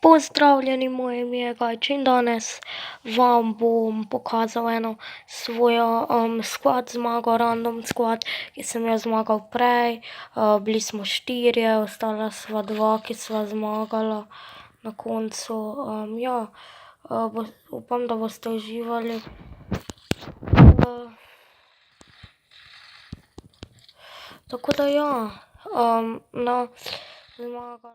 Pozdravljeni, moje ime je Gajče in danes vam bom pokazal eno svojo squad zmago, random squad, ki sem jo zmagal prej. Bili smo 4, ostala sva 2, ki sva zmagala na koncu. Upam, da boste uživali. Tako da zmaga.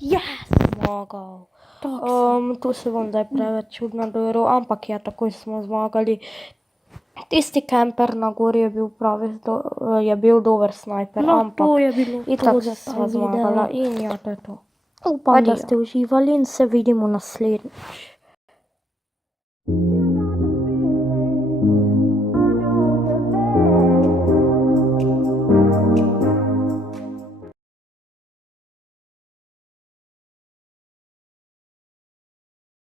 Yes, zmagal. Tu se bom zdaj preveč čudno dojeral, ampak ja, takoj smo zmagali. Tisti kemper na gori je bil je bil dober snajper, No, ampak to je bilo to itak za ta sva zmagala video. in ja, to je to. Upam, da Adijo. ste uživali in se vidimo naslednjič.